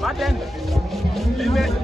Martin, limit.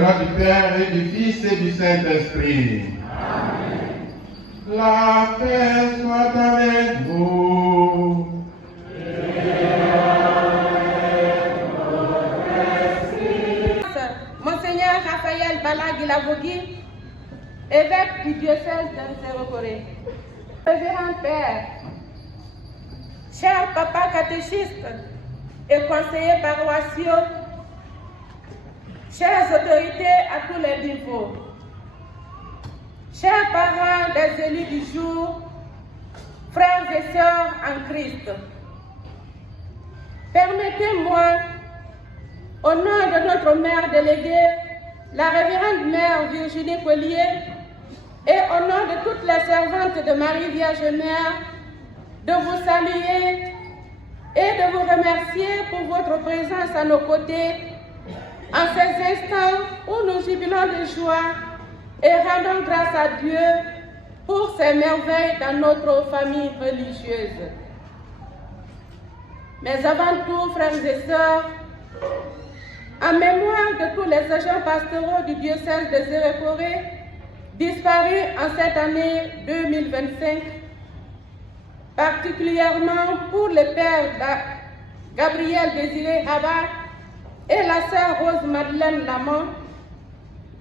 nom du Père et du Fils et du Saint-Esprit. Amen. La paix soit avec vous. Monseigneur Raphaël Balagui-Lavogui, évêque du diocèse de Zéro-Corée. Révérend Père, cher papa catéchiste et conseillers paroissiaux, chères autorités à tous les niveaux, chers parents des élus du jour, frères et sœurs en Christ, permettez-moi, au nom de notre mère déléguée, la révérende mère Virginie Collier, et au nom de toutes les servantes de Marie Vierge Mère, de vous saluer et de vous remercier pour votre présence à nos côtés en ces instants où nous jubilons de joie et rendons grâce à Dieu pour ses merveilles dans notre famille religieuse. Mais avant tout, frères et sœurs, en mémoire de tous les agents pastoraux du diocèse de Zéro-Corée disparus en cette année 2025, particulièrement pour le père Gabriel Désiré Haba et la sœur Rose-Madeleine Lamont,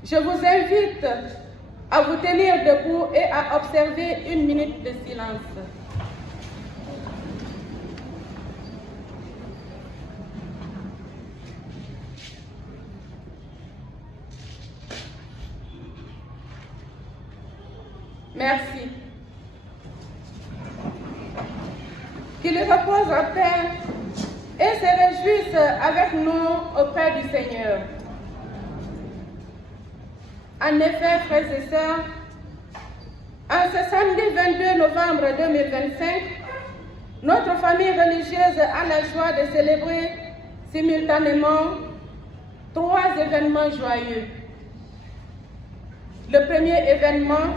je vous invite à vous tenir debout et à observer 1 minute de silence. Merci. Qu'il repose en paix et se réjouisse avec nous auprès du Seigneur. En effet, frères et sœurs, en ce samedi 22 novembre 2025, notre famille religieuse a la joie de célébrer simultanément 3 événements joyeux. Le premier événement,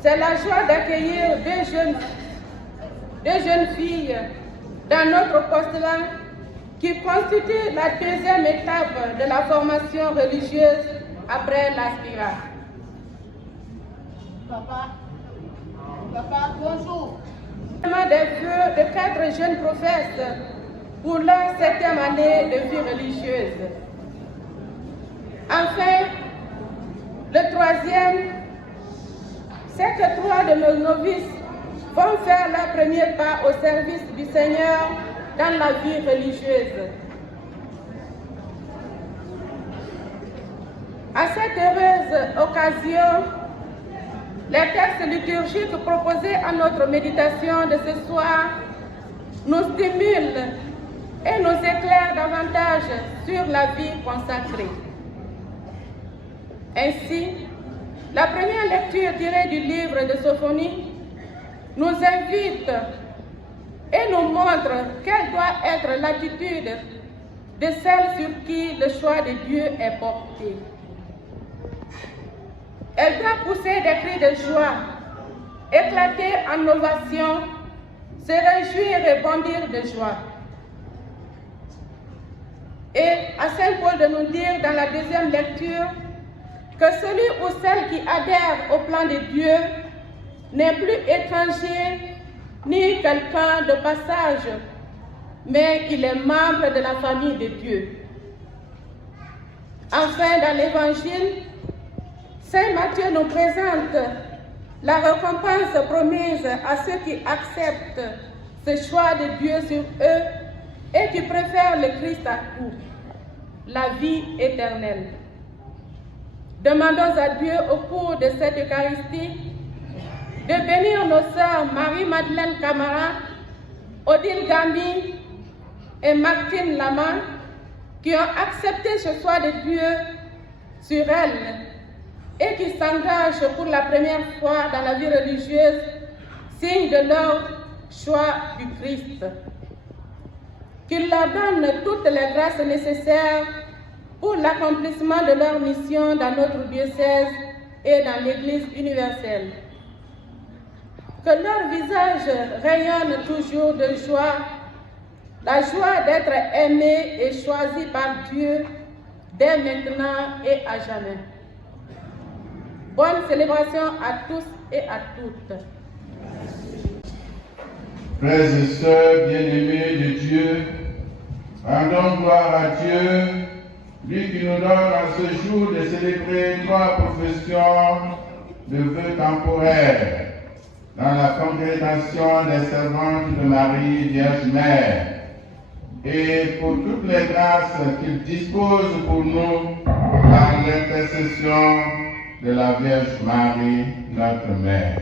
c'est la joie d'accueillir deux jeunes filles dans notre postulat qui constitue la 2e étape de la formation religieuse après l'aspira. Papa, bonjour. Des vœux de 4 jeunes prophètes pour leur 7e année de vie religieuse. Enfin, le 3e, c'est que 3 de nos novices vont faire leur premier pas au service du Seigneur dans la vie religieuse. À cette heureuse occasion, les textes liturgiques proposés à notre méditation de ce soir nous stimulent et nous éclairent davantage sur la vie consacrée. Ainsi, la première lecture tirée du livre de Sophonie nous invite et nous montre quelle doit être l'attitude de celle sur qui le choix de Dieu est porté. Elle doit pousser des cris de joie, éclater en ovation, se réjouir et bondir de joie. Et à Saint Paul de nous dire dans la 2e lecture que celui ou celle qui adhère au plan de Dieu n'est plus étranger ni quelqu'un de passage, mais il est membre de la famille de Dieu. Enfin, dans l'Évangile, Saint Matthieu nous présente la récompense promise à ceux qui acceptent ce choix de Dieu sur eux et qui préfèrent le Christ à tout, la vie éternelle. Demandons à Dieu au cours de cette Eucharistie de bénir nos sœurs Marie-Madeleine Camara, Odile Gambi et Martine Lama qui ont accepté ce choix de Dieu sur elles et qui s'engagent pour la première fois dans la vie religieuse, signe de leur choix du Christ. Qu'il leur donne toutes les grâces nécessaires pour l'accomplissement de leur mission dans notre diocèse et dans l'Église universelle. Que leur visage rayonne toujours de joie, la joie d'être aimés et choisis par Dieu, dès maintenant et à jamais. Bonne célébration à tous et à toutes. Frères et sœurs bien-aimés de Dieu, rendons gloire à Dieu, lui qui nous donne en ce jour de célébrer 3 professions de vœux temporaires dans la congrégation des servantes de Marie, Vierge Mère, et pour toutes les grâces qu'il dispose pour nous par l'intercession de la Vierge Marie, notre Mère.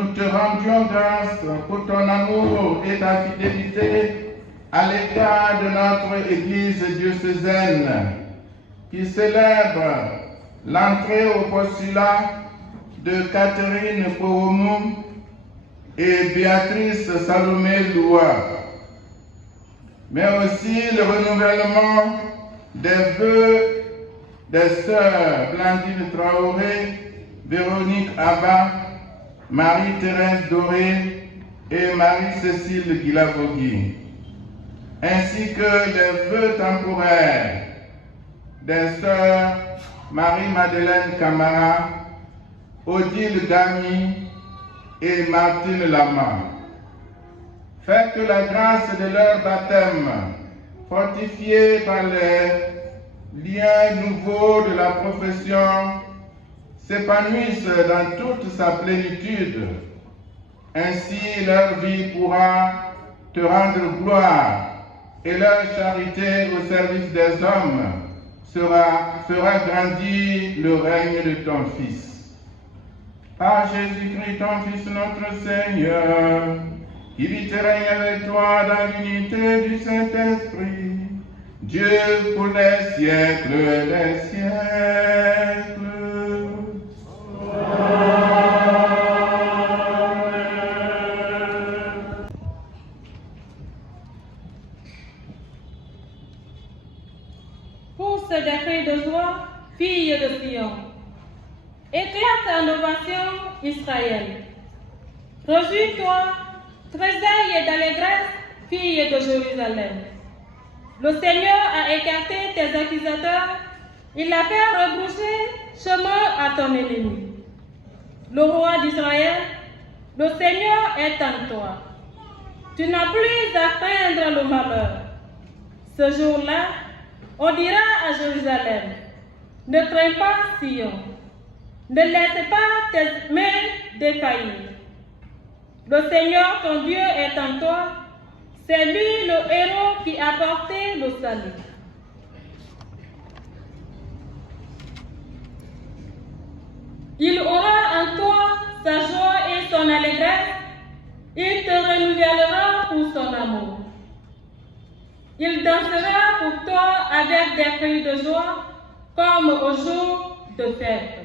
nous te rendions grâce pour ton amour et ta fidélité à l'égard de notre Église diocésaine qui célèbre l'entrée au postulat de Catherine Poromou et Béatrice Salomé Loua, mais aussi le renouvellement des vœux des sœurs Blandine Traoré, Véronique Abba, Marie-Thérèse Doré et Marie-Cécile Guilavogui, ainsi que les vœux temporaires des sœurs Marie-Madeleine Camara, Odile Gami et Martine Lama. Faites que la grâce de leur baptême, fortifiée par les liens nouveaux de la profession, s'épanouisse dans toute sa plénitude. Ainsi leur vie pourra te rendre gloire et leur charité au service des hommes fera grandir le règne de ton Fils. Par Jésus-Christ, ton Fils, notre Seigneur, qui vit et règne avec toi dans l'unité du Saint-Esprit, Dieu pour les siècles des siècles. Pour ce décret de joie, fille de Sion, éclate en ovation Israël. Réjouis-toi, tressaille d'allégresse, fille de Jérusalem. Le Seigneur a écarté tes accusateurs, il a fait rebrousser chemin à ton ennemi. Le roi d'Israël, le Seigneur est en toi. Tu n'as plus à craindre le malheur. Ce jour-là, on dira à Jérusalem, ne crains pas Sion, ne laisse pas tes mains défaillir. Le Seigneur, ton Dieu, est en toi. C'est lui le héros qui a porté le salut. Il aura en toi sa joie et son allégresse. Il te renouvellera pour son amour. Il dansera pour toi avec des cris de joie, comme au jour de fête.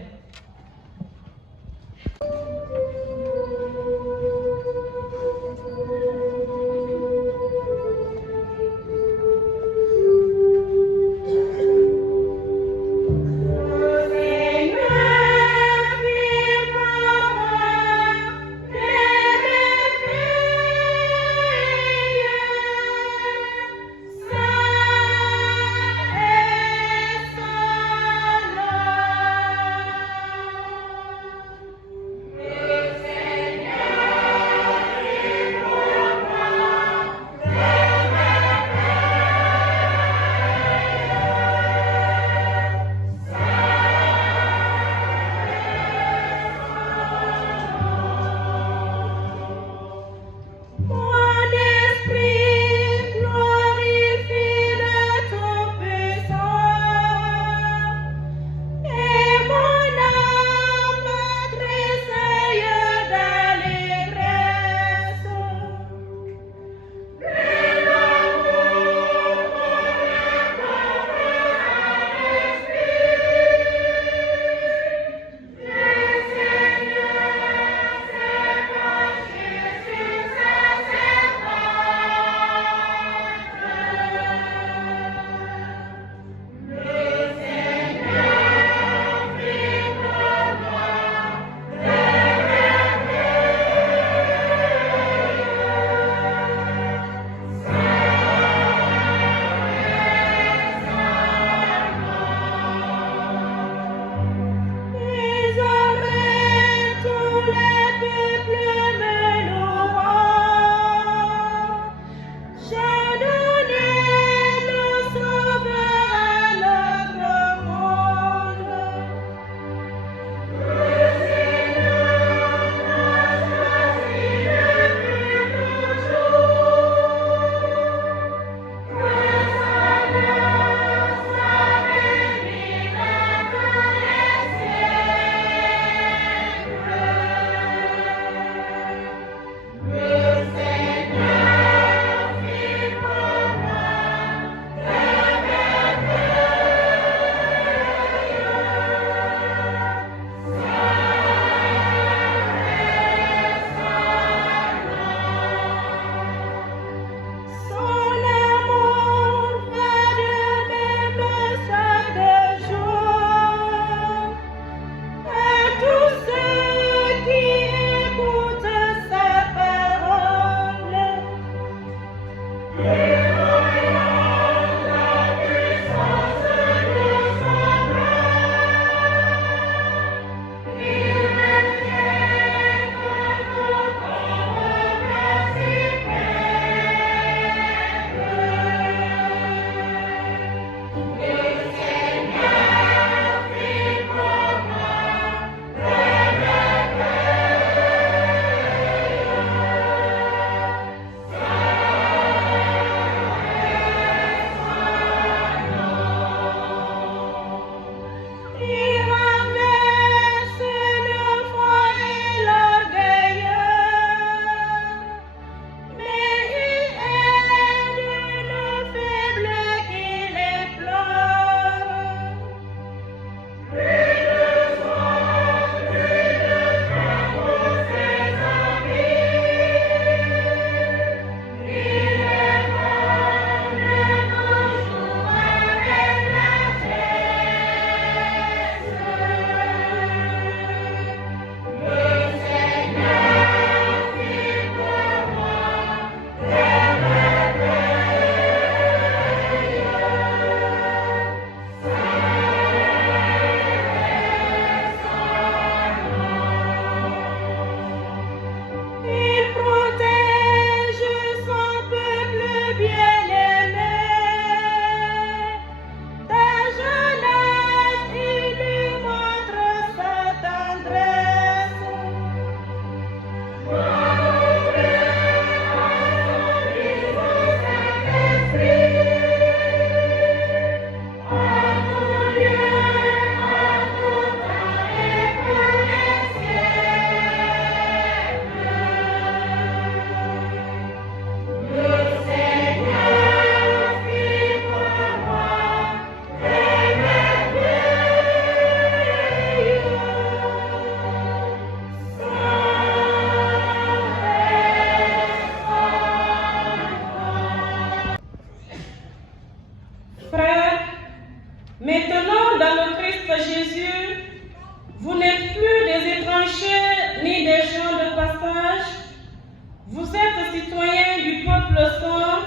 Vous êtes citoyens du peuple saint,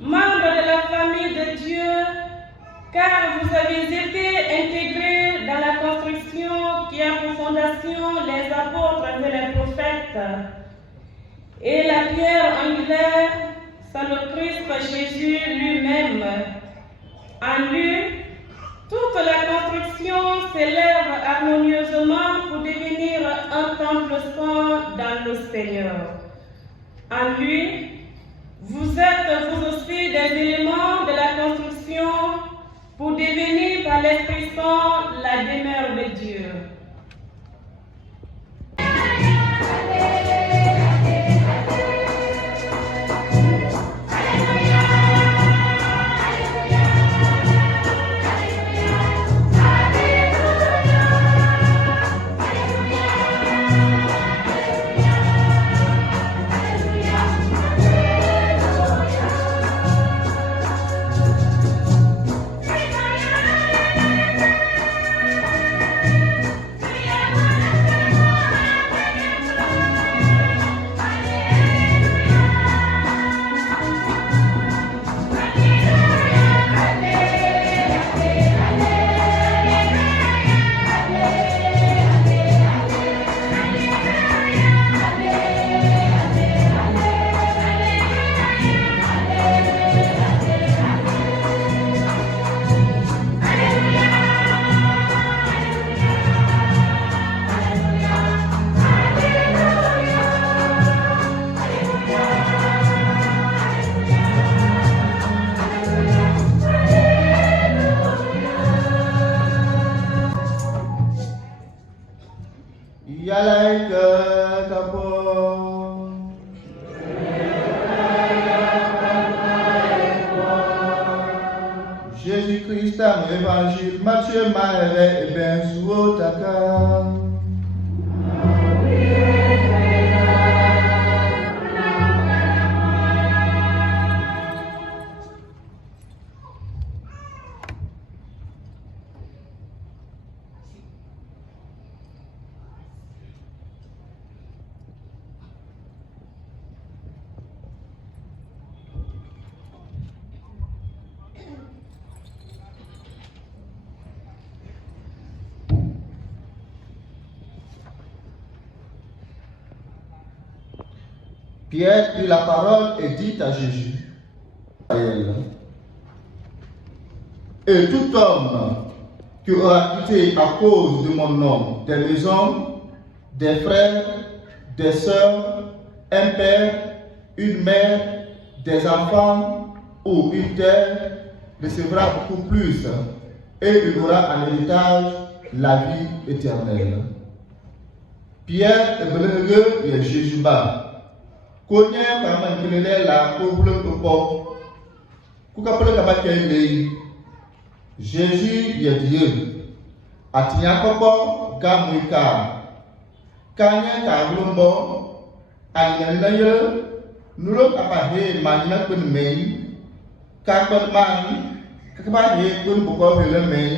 membres de la famille de Dieu, car vous avez été intégrés dans la construction qui a pour fondation les apôtres et les prophètes. Et la pierre angulaire, c'est le Christ Jésus lui-même. En lui, toute la construction s'élève harmonieusement pour devenir un temple saint dans le Seigneur. En lui, vous êtes vous aussi des éléments de la construction pour devenir par l'Esprit Saint la demeure de Dieu. Jésus-Christ a l'évangile, Matthieu, Maël et Benzuo Taka. Pierre prit la parole et dit à Jésus, et tout homme qui aura quitté à cause de mon nom des maisons, des frères, des sœurs, un père, une mère, des enfants ou une terre, recevra beaucoup plus et il aura en héritage la vie éternelle. Pierre et Jésus bas. Konya kama nkilele la kobule kopo kukapole kama kende Jésus ya Dieu atinya kopo gamuika kanya ka glombo anyana ye nulo kapa he manina kun mei ka kon man kapa he kun buko hele mei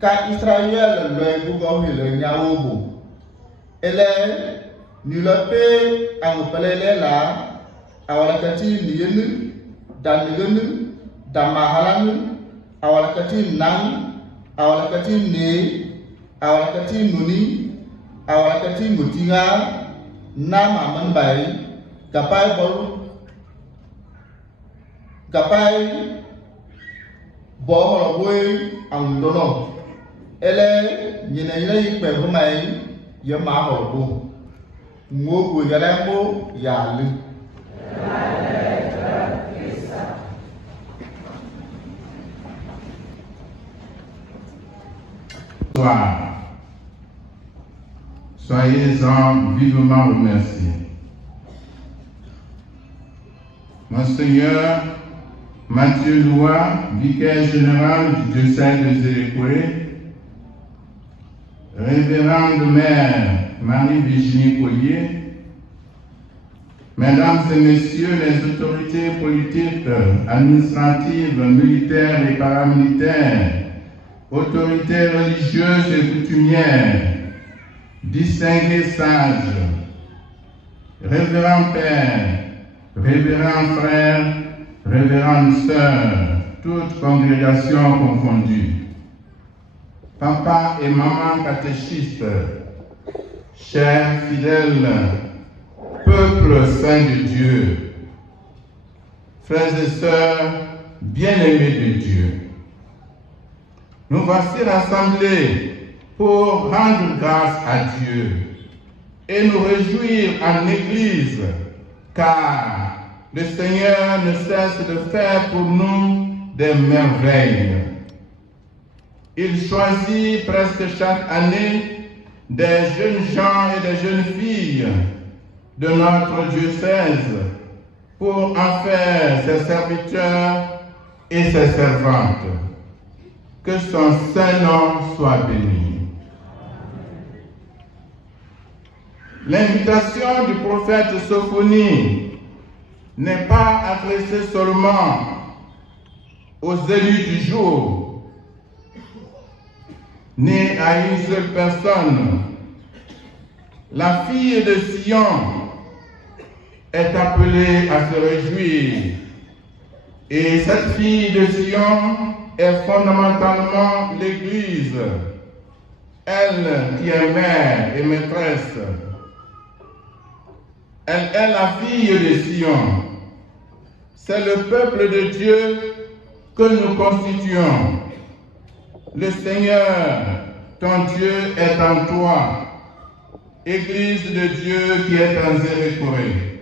ka Israël le buko hele nyaobu ele Nulape angupelele la awalakati niyenu dan nigenu dan mahalanu awalakati nan awalakati ne awalakati nuni awalakati mutinga nama manbai gapai bolu gapai bohoroboi angulono ele nyine yikpe humai yema horobu Ngogo yalembo yali. Soyez-en vivement remerciés. Monseigneur Mathieu Loua, vicaire général du diocèse de Zélékoué, révérende mère Marie-Virginie Collier, Mesdames et Messieurs les autorités politiques, administratives, militaires et paramilitaires, autorités religieuses et coutumières, distingués sages, révérend Père, révérend frère, révérende sœur, toute congrégation confondue, papa et maman catéchistes, chers fidèles, peuple saint de Dieu, frères et sœurs bien-aimés de Dieu, nous voici rassemblés pour rendre grâce à Dieu et nous réjouir en Église, car le Seigneur ne cesse de faire pour nous des merveilles. Il choisit presque chaque année des jeunes gens et des jeunes filles de notre diocèse pour en faire ses serviteurs et ses servantes. Que son saint nom soit béni. L'invitation du prophète Sophonie n'est pas adressée seulement aux élus du jour, ni à une seule personne. La fille de Sion est appelée à se réjouir. Et cette fille de Sion est fondamentalement l'Église, elle qui est mère et maîtresse. Elle est la fille de Sion. C'est le peuple de Dieu que nous constituons. Le Seigneur, ton Dieu, est en toi. Église de Dieu qui est en Zérécorée.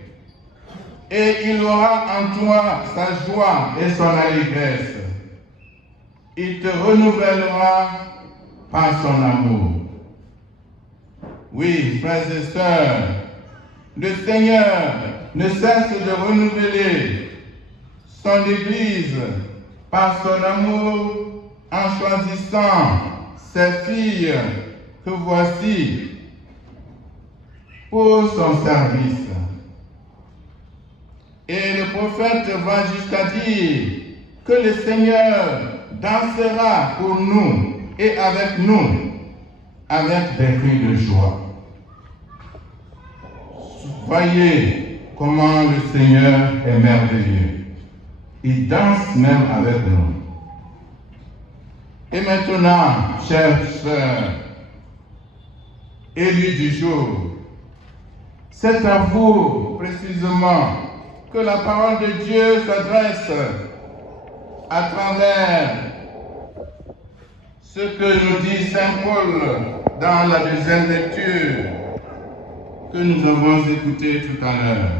Et il aura en toi sa joie et son allégresse. Il te renouvellera par son amour. Oui, frères et sœurs, le Seigneur ne cesse de renouveler son Église par son amour en choisissant ses filles que voici pour son service. Et le prophète va jusqu'à dire que le Seigneur dansera pour nous et avec nous, avec des cris de joie. Voyez comment le Seigneur est merveilleux. Il danse même avec nous. Et maintenant, chers sœurs, élus du jour, c'est à vous précisément que la parole de Dieu s'adresse à travers ce que nous dit Saint Paul dans la deuxième lecture que nous avons écoutée tout à l'heure.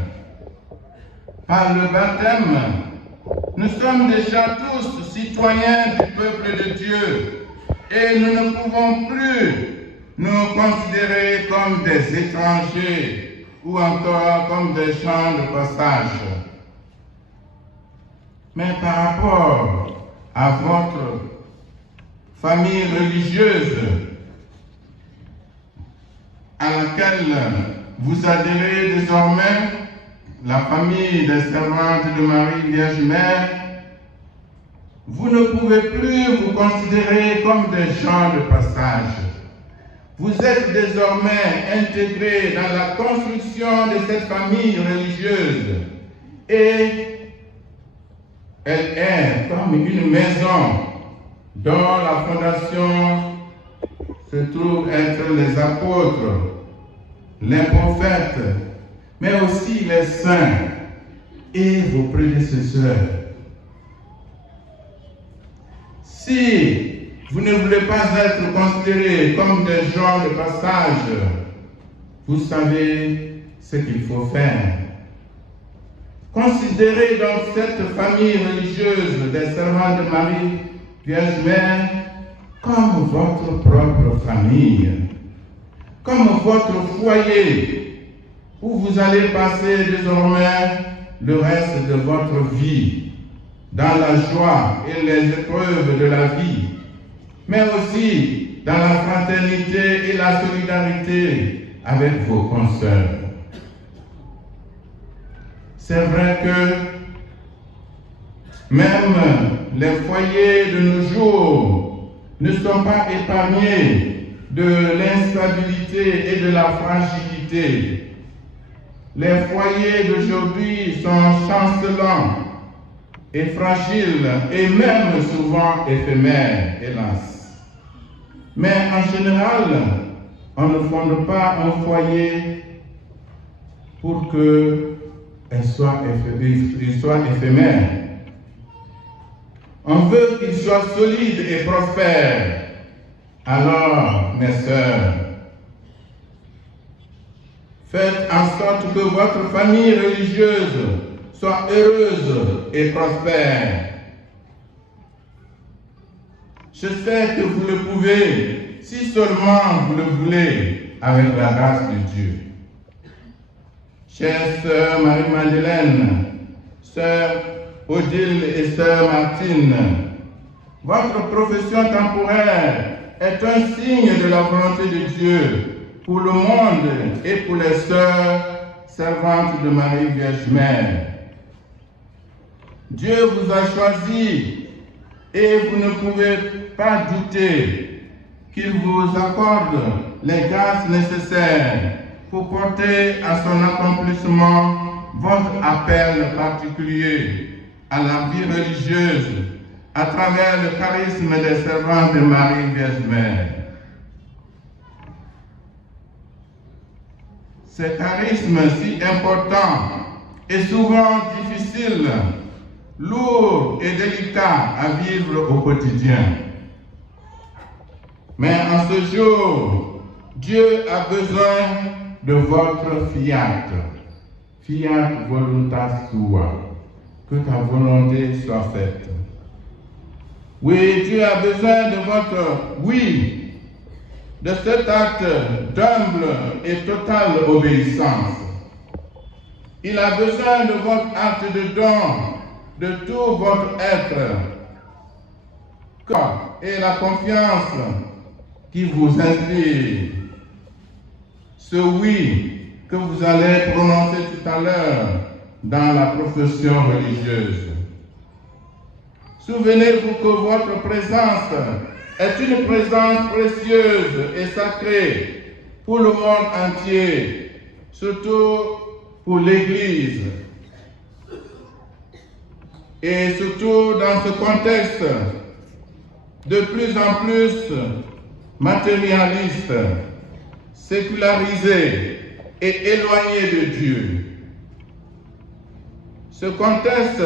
Par le baptême, nous sommes déjà tous citoyens du peuple de Dieu et nous ne pouvons plus nous considérer comme des étrangers ou encore comme des gens de passage. Mais par rapport à votre famille religieuse à laquelle vous adhérez désormais, la famille des servantes de Marie Vierge Mère, vous ne pouvez plus vous considérer comme des gens de passage. Vous êtes désormais intégrés dans la construction de cette famille religieuse et elle est comme une maison dont la fondation se trouve être les apôtres, les prophètes, mais aussi les saints et vos prédécesseurs. Si vous ne voulez pas être considérés comme des gens de passage, vous savez ce qu'il faut faire. Considérez donc cette famille religieuse des servants de Marie Vierge Mère comme votre propre famille, comme votre foyer où vous allez passer désormais le reste de votre vie dans la joie et les épreuves de la vie, mais aussi dans la fraternité et la solidarité avec vos consoeurs. C'est vrai que même les foyers de nos jours ne sont pas épargnés de l'instabilité et de la fragilité. Les foyers d'aujourd'hui sont chancelants et fragiles et même souvent éphémères, hélas. Mais en général, on ne fonde pas un foyer pour qu'il soit éphémère. On veut qu'il soit solide et prospère. Alors, mes sœurs, faites en sorte que votre famille religieuse soit heureuse et prospère. Je sais que vous le pouvez, si seulement vous le voulez, avec la grâce de Dieu. Chère sœur Marie-Madeleine, sœur Odile et sœur Martine, votre profession temporaire est un signe de la volonté de Dieu pour le monde et pour les sœurs servantes de Marie Vierge Mère. Dieu vous a choisi et vous ne pouvez pas douter qu'il vous accorde les grâces nécessaires pour porter à son accomplissement votre appel particulier à la vie religieuse à travers le charisme des servantes de Marie Vierge Mère. Ce charisme si important et souvent difficile, lourd et délicat à vivre au quotidien. Mais en ce jour, Dieu a besoin de votre fiat voluntas tua, que ta volonté soit faite. Oui, Dieu a besoin de votre oui, de cet acte d'humble et totale obéissance. Il a besoin de votre acte de don, de tout votre être, et la confiance qui vous inspire. Ce oui que vous allez prononcer tout à l'heure dans la profession religieuse. Souvenez-vous que votre présence est une présence précieuse et sacrée pour le monde entier, surtout pour l'Église. Et surtout dans ce contexte de plus en plus matérialiste, sécularisé et éloigné de Dieu. Ce contexte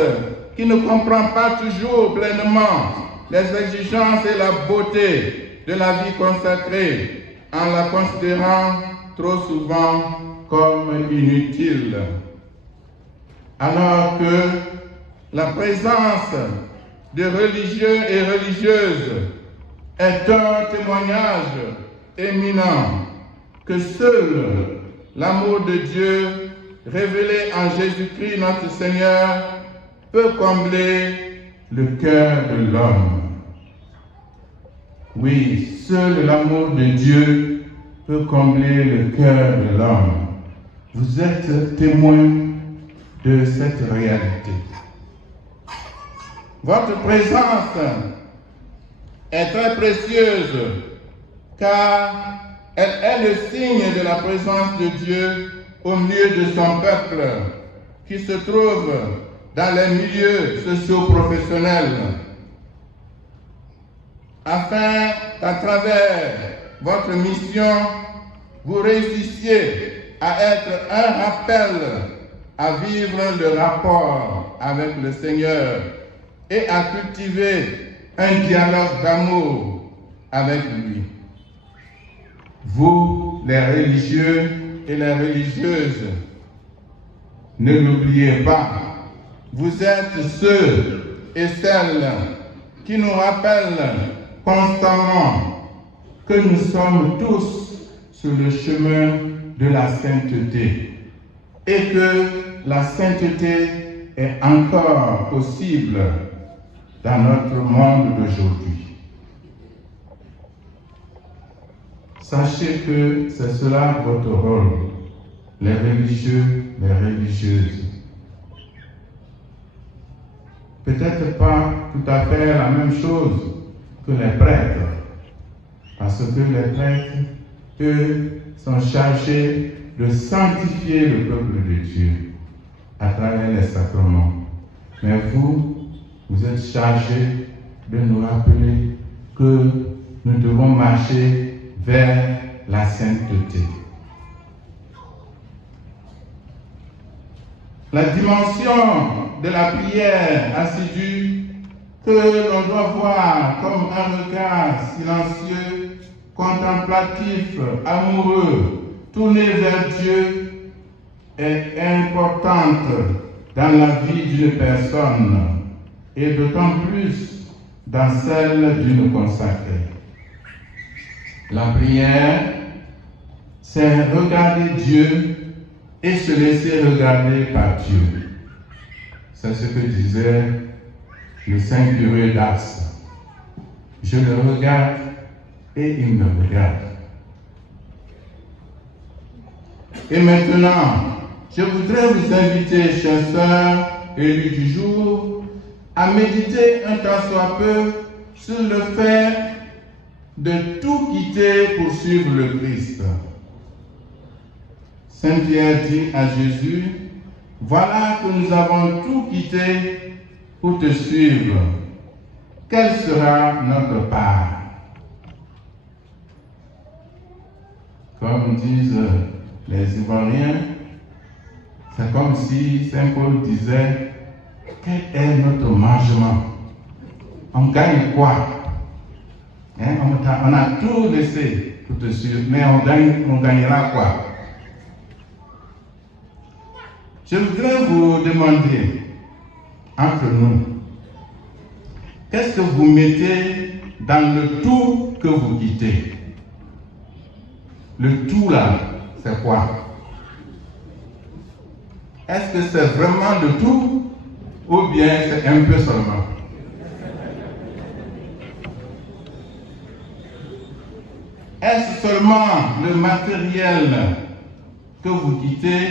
qui ne comprend pas toujours pleinement les exigences et la beauté de la vie consacrée en la considérant trop souvent comme inutile. Alors que la présence de religieux et religieuses est un témoignage éminent que seul l'amour de Dieu révélé en Jésus-Christ notre Seigneur peut combler le cœur de l'homme. Oui, seul l'amour de Dieu peut combler le cœur de l'homme. Vous êtes témoin de cette réalité. Votre présence est très précieuse car elle est le signe de la présence de Dieu au milieu de son peuple qui se trouve dans les milieux socio-professionnels, afin qu'à travers votre mission, vous réussissiez à être un rappel à vivre le rapport avec le Seigneur et à cultiver un dialogue d'amour avec lui. Vous, les religieux et les religieuses, ne l'oubliez pas. Vous êtes ceux et celles qui nous rappellent constamment que nous sommes tous sur le chemin de la sainteté et que la sainteté est encore possible dans notre monde d'aujourd'hui. Sachez que c'est cela votre rôle, les religieux, les religieuses. Peut-être pas tout à fait la même chose que les prêtres, parce que les prêtres, eux, sont chargés de sanctifier le peuple de Dieu à travers les sacrements. Mais vous êtes chargés de nous rappeler que nous devons marcher vers la sainteté. La dimension de la prière assidue que l'on doit voir comme un regard silencieux, contemplatif, amoureux, tourné vers Dieu est importante dans la vie d'une personne et d'autant plus dans celle d'une consacrée. La prière, c'est regarder Dieu et se laisser regarder par Dieu. C'est ce que disait le saint curé d'Ars. Je le regarde et il me regarde. Et maintenant, je voudrais vous inviter, chers sœurs élus du jour, à méditer un tant soit peu sur le fait de tout quitter pour suivre le Christ. Saint Pierre dit à Jésus, « Voilà que nous avons tout quitté pour te suivre. Quelle sera notre part ?» Comme disent les Ivoiriens, c'est comme si Saint Paul disait, « Quel est notre mangement? On gagne quoi? Hein? On a tout laissé pour te suivre, mais on gagnera quoi? » Je voudrais vous demander, entre nous, qu'est-ce que vous mettez dans le tout que vous quittez? Le tout là, c'est quoi? Est-ce que c'est vraiment le tout ou bien c'est un peu seulement? Est-ce seulement le matériel que vous quittez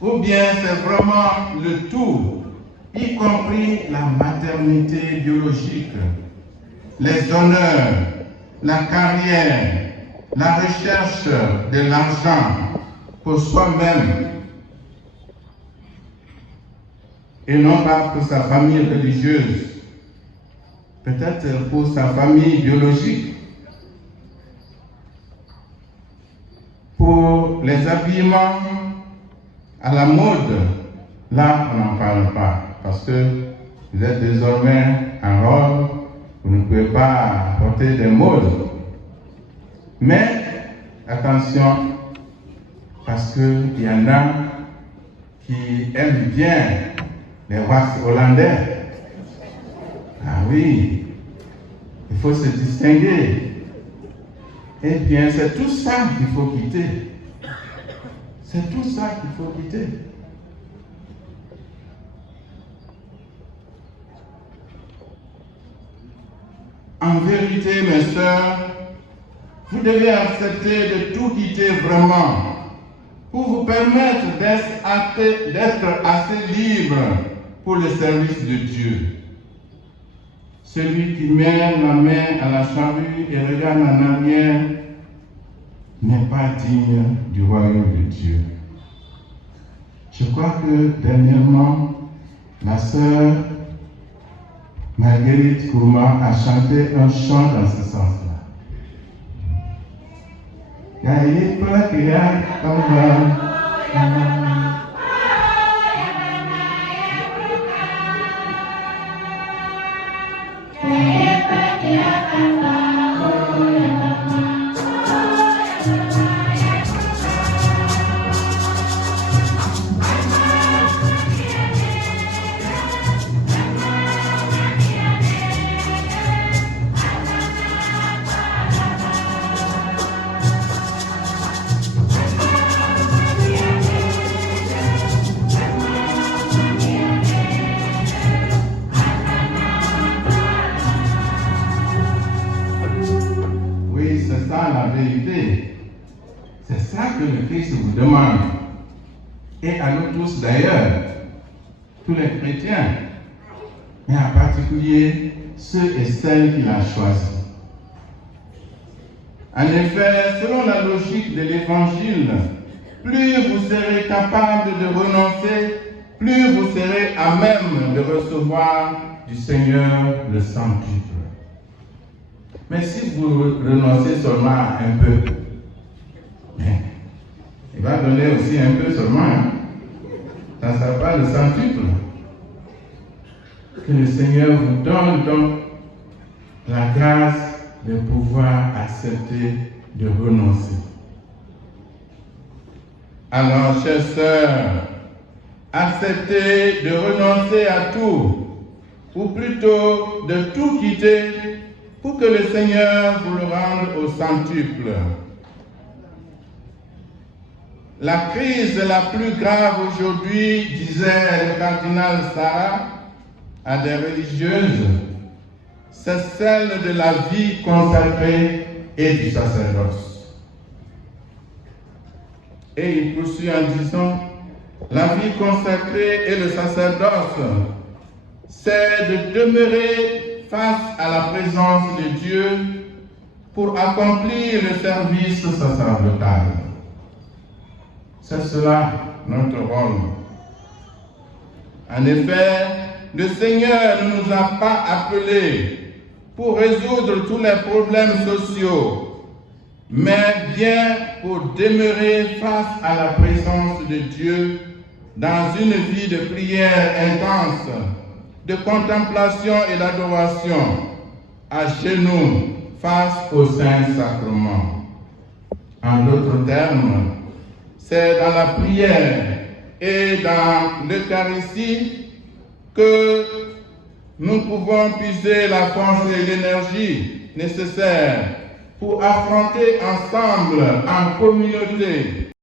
ou bien c'est vraiment le tout, y compris la maternité biologique, les honneurs, la carrière, la recherche de l'argent pour soi-même et non pas pour sa famille religieuse, peut-être pour sa famille biologique, pour les habillements à la mode. Là, on n'en parle pas parce que vous êtes désormais en robe, vous ne pouvez pas porter des modes. Mais attention, parce qu'il y en a qui aiment bien les wax hollandais. Ah oui, il faut se distinguer. Eh bien, c'est tout ça qu'il faut quitter. C'est tout ça qu'il faut quitter. En vérité, mes sœurs, vous devez accepter de tout quitter vraiment pour vous permettre d'être assez libre pour le service de Dieu. Celui qui met la main à la charrue et regarde en arrière n'est pas digne du royaume de Dieu. Je crois que dernièrement, ma sœur Marguerite Kouma a chanté un chant dans ce sens-là. C'est ça que le Christ vous demande. Et à nous tous d'ailleurs, tous les chrétiens, mais en particulier ceux et celles qu'il a choisis. En effet, selon la logique de l'Évangile, plus vous serez capable de renoncer, plus vous serez à même de recevoir du Seigneur le centuple. Mais si vous renoncez seulement un peu, il va donner aussi un peu seulement. Hein? Ça ne sera pas le centuple. Que le Seigneur vous donne donc la grâce de pouvoir accepter de renoncer. Alors, chers sœurs, acceptez de renoncer à tout, ou plutôt de tout quitter pour que le Seigneur vous le rende au centuple. La crise la plus grave aujourd'hui, disait le cardinal Sarah à des religieuses, c'est celle de la vie consacrée et du sacerdoce. Et il poursuit en disant, la vie consacrée et le sacerdoce, c'est de demeurer face à la présence de Dieu pour accomplir le service sacerdotal. C'est cela notre rôle. En effet, le Seigneur ne nous a pas appelés pour résoudre tous les problèmes sociaux, mais bien pour demeurer face à la présence de Dieu dans une vie de prière intense, de contemplation et d'adoration, à genoux face au Saint-Sacrement. En d'autres termes, c'est dans la prière et dans l'Eucharistie que nous pouvons puiser la force et l'énergie nécessaires pour affronter ensemble, en communauté,